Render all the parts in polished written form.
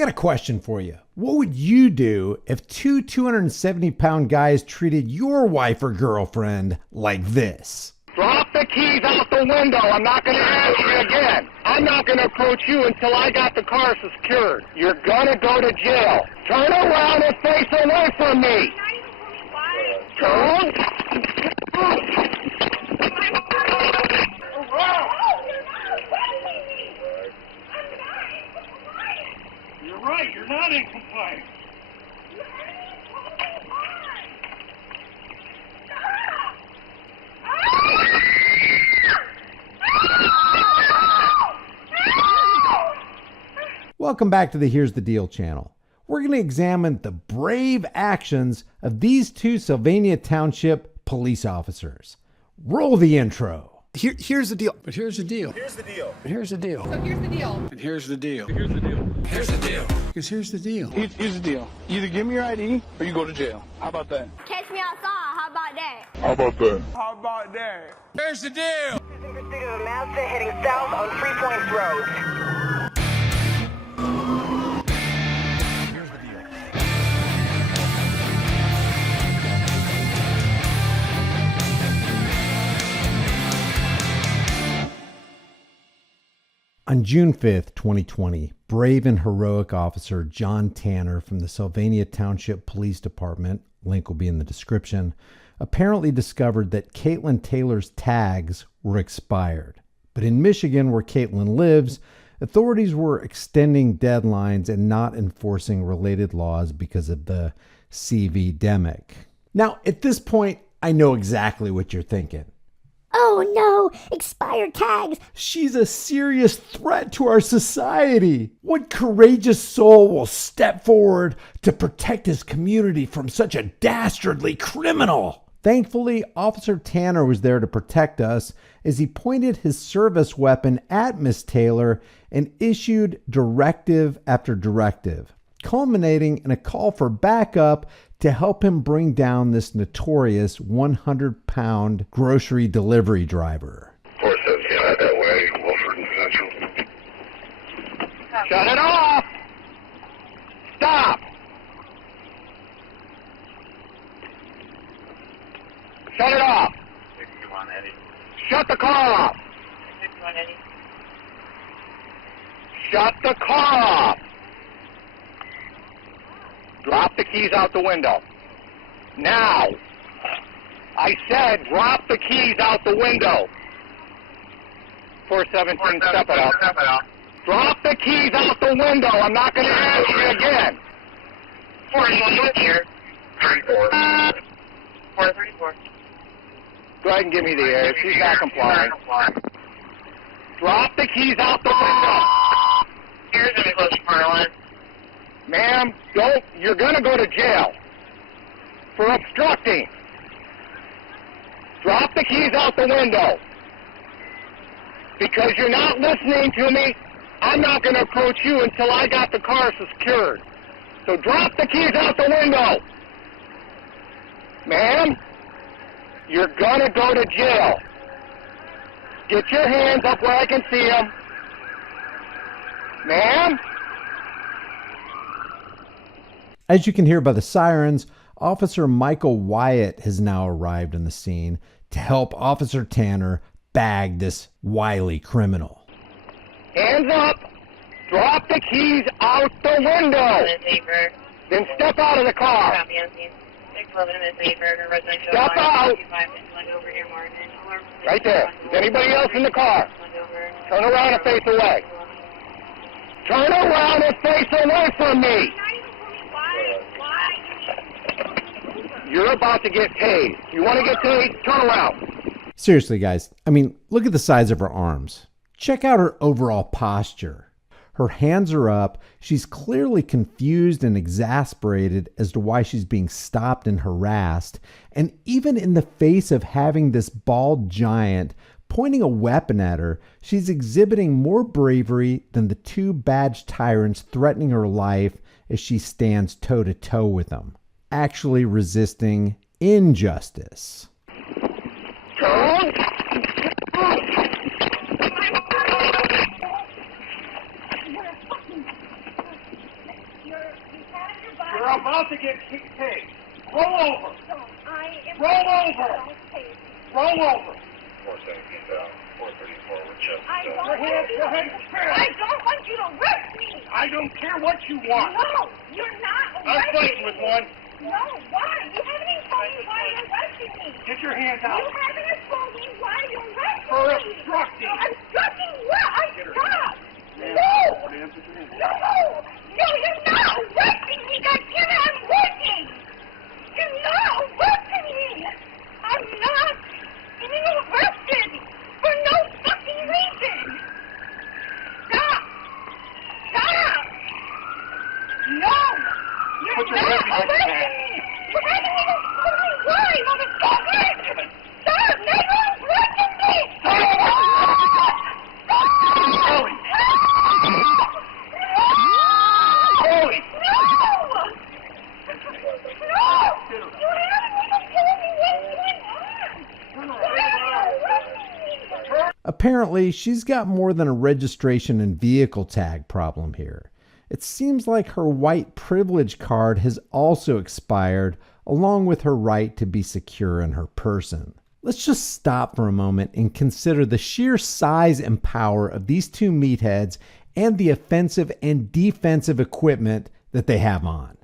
got a question for you. What would you do if two 270-pound guys treated your wife or girlfriend like this? Drop the keys out the window. I'm not going to ask you again. I'm not going to approach you until I got the car secured. You're going to go to jail. Turn around and face away from me. Turn. You're right. You're not in compliance. Welcome back to the Here's the Deal channel. We're going to examine the brave actions of these two Sylvania Township police officers. Roll the intro. Here's the deal. But here's the deal. Here's the deal. But here's the deal. So here's the deal. And here's the deal. Here's the deal. Here's the deal. Because here's the deal. Here's the deal. Either give me your ID or you go to jail. How about that? Catch me outside. How about that? How about that? How about that? Here's the deal. In pursuit of a Mazda heading south on 3 Points Road. On June 5th, 2020, brave and heroic officer John Tanner from the Sylvania Township Police Department, link will be in the description, apparently discovered that Caitlin Taylor's tags were expired. But in Michigan, where Caitlin lives, authorities were extending deadlines and not enforcing related laws because of the CV-demic. Now, at this point, I know exactly what you're thinking. Oh no, expired tags. She's a serious threat to our society. What courageous soul will step forward to protect his community from such a dastardly criminal? Thankfully, Officer Tanner was there to protect us as he pointed his service weapon at Miss Taylor and issued directive after directive, culminating in a call for backup to help him bring down this notorious 100-pound grocery delivery driver. 417 out that way, Wilford and Central. Shut it off! Stop! Shut it off! 61 Eddie. Shut the car off! 61 Eddie. Shut the car off! Drop the keys out the window. Now. I said drop the keys out the window. 417, step it up. Drop the keys out the window. I'm not going to ask you again. 41 here. 34. 434. Go ahead and give me the air. She's not complying. Drop the keys out the window. Here's going to be close to Parliament. Ma'am, don't. You're going to go to jail for obstructing. Drop the keys out the window. Because you're not listening to me, I'm not going to approach you until I got the car secured. So drop the keys out the window. Ma'am, you're going to go to jail. Get your hands up where I can see them. Ma'am? As you can hear by the sirens, Officer Michael Wyatt has now arrived on the scene to help Officer Tanner bag this wily criminal. Hands up! Drop the keys out the window! Then step out of the car! Step out! Right there. Is anybody else in the car? Turn around and face away. Turn around and face away from me! You're about to get tased. You want to get tased? Turn around. Seriously, guys, I mean, look at the size of her arms. Check out her overall posture. Her hands are up. She's clearly confused and exasperated as to why she's being stopped and harassed. And even in the face of having this bald giant pointing a weapon at her, she's exhibiting more bravery than the two badged tyrants threatening her life as she stands toe-to-toe with them, actually resisting injustice. Turn. You're about to get tased. Roll over. Roll over. Roll over. 434 with just. I don't want you to arrest me. I don't care what you want. No, you're not I'm fighting with one. No, why? You haven't even told me why you're arresting me. Get your hands out. You haven't told me why you're arresting For me. obstructing. Obstructing what? I stopped. Yeah. No. Answer to me. No, you're not arresting me. God damn it, I'm working. You're not arresting me. I'm not being arrested for no fucking reason. Stop. Stop. No. You're Put your not hands behind your arresting back. me. You haven't even told me why, motherfucker. Stop. Never arresting me. Holy. Holy. Apparently, she's got more than a registration and vehicle tag problem here. It seems like her white privilege card has also expired, along with her right to be secure in her person. Let's just stop for a moment and consider the sheer size and power of these two meatheads and the offensive and defensive equipment that they have on.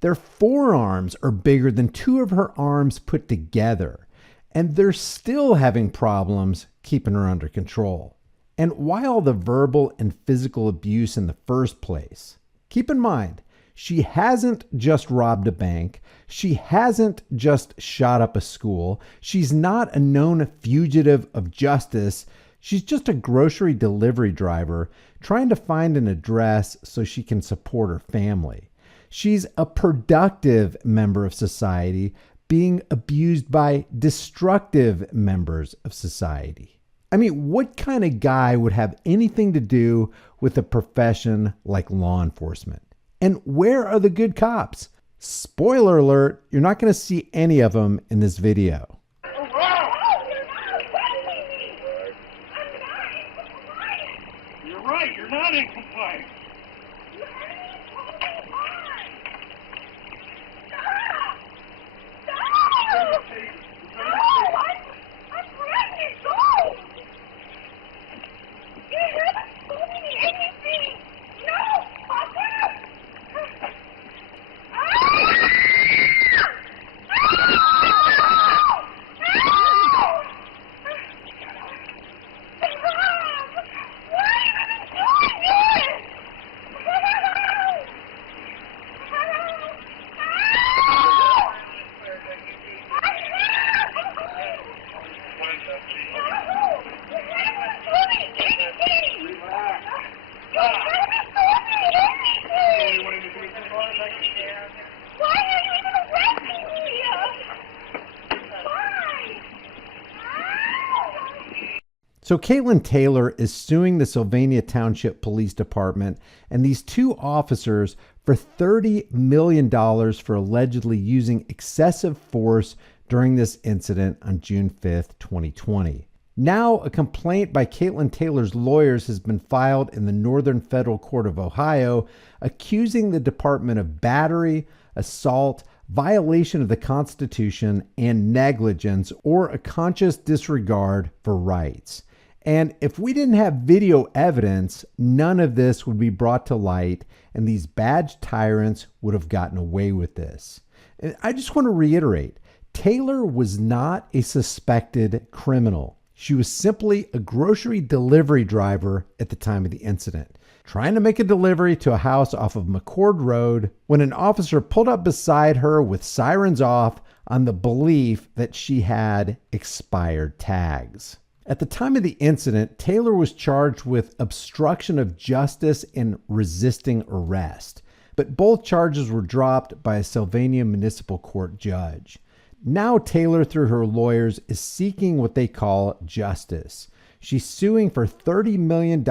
Their forearms are bigger than two of her arms put together, and they're still having problems keeping her under control. And why all the verbal and physical abuse in the first place? Keep in mind, she hasn't just robbed a bank. She hasn't just shot up a school. She's not a known fugitive of justice. She's just a grocery delivery driver trying to find an address so she can support her family. She's a productive member of society being abused by destructive members of society. I mean, what kind of guy would have anything to do with a profession like law enforcement? And where are the good cops? Spoiler alert, you're not going to see any of them in this video. You're right, you're not in compliance. So Caitlin Taylor is suing the Sylvania Township Police Department and these two officers for $30 million for allegedly using excessive force during this incident on June 5th, 2020. Now, a complaint by Caitlin Taylor's lawyers has been filed in the Northern Federal Court of Ohio, accusing the department of battery, assault, violation of the Constitution, and negligence or a conscious disregard for rights. And if we didn't have video evidence, none of this would be brought to light, and these badge tyrants would have gotten away with this. And I just want to reiterate, Taylor was not a suspected criminal. She was simply a grocery delivery driver at the time of the incident, trying to make a delivery to a house off of McCord Road when an officer pulled up beside her with sirens off on the belief that she had expired tags. At the time of the incident, Taylor was charged with obstruction of justice and resisting arrest, but both charges were dropped by a Sylvania Municipal Court judge. Now Taylor, through her lawyers, is seeking what they call justice. She's suing for $30 million,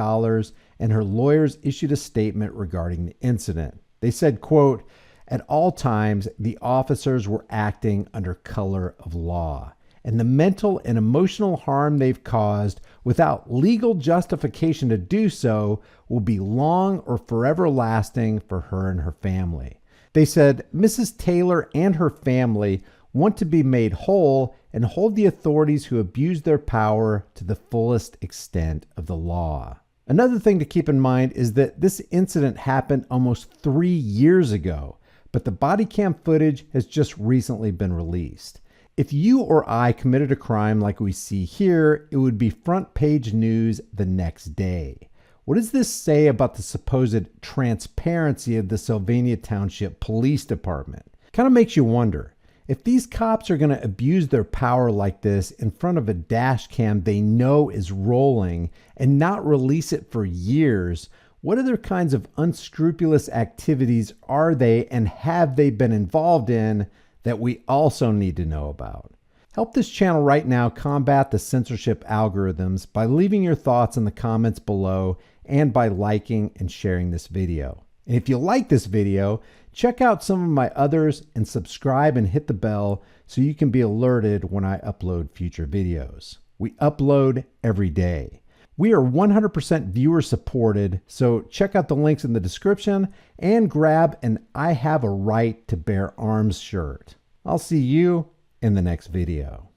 and her lawyers issued a statement regarding the incident. They said, quote, "At all times, the officers were acting under color of law. and the mental and emotional harm they've caused without legal justification to do so will be long or forever lasting for her and her family. They said Mrs. Taylor and her family want to be made whole and hold the authorities who abuse their power to the fullest extent of the law. Another thing to keep in mind is that this incident happened almost 3 years ago, but the body cam footage has just recently been released. If you or I committed a crime like we see here, it would be front page news the next day. What does this say about the supposed transparency of the Sylvania Township Police Department? Kind of makes you wonder. If these cops are going to abuse their power like this in front of a dash cam they know is rolling and not release it for years, what other kinds of unscrupulous activities are they and have they been involved in that we also need to know about? Help this channel right now combat the censorship algorithms by leaving your thoughts in the comments below and by liking and sharing this video. And if you like this video, check out some of my others and subscribe and hit the bell so you can be alerted when I upload future videos. We upload every day. We are 100% viewer supported, so check out the links in the description and grab an I Have a Right to Bear Arms shirt. I'll see you in the next video.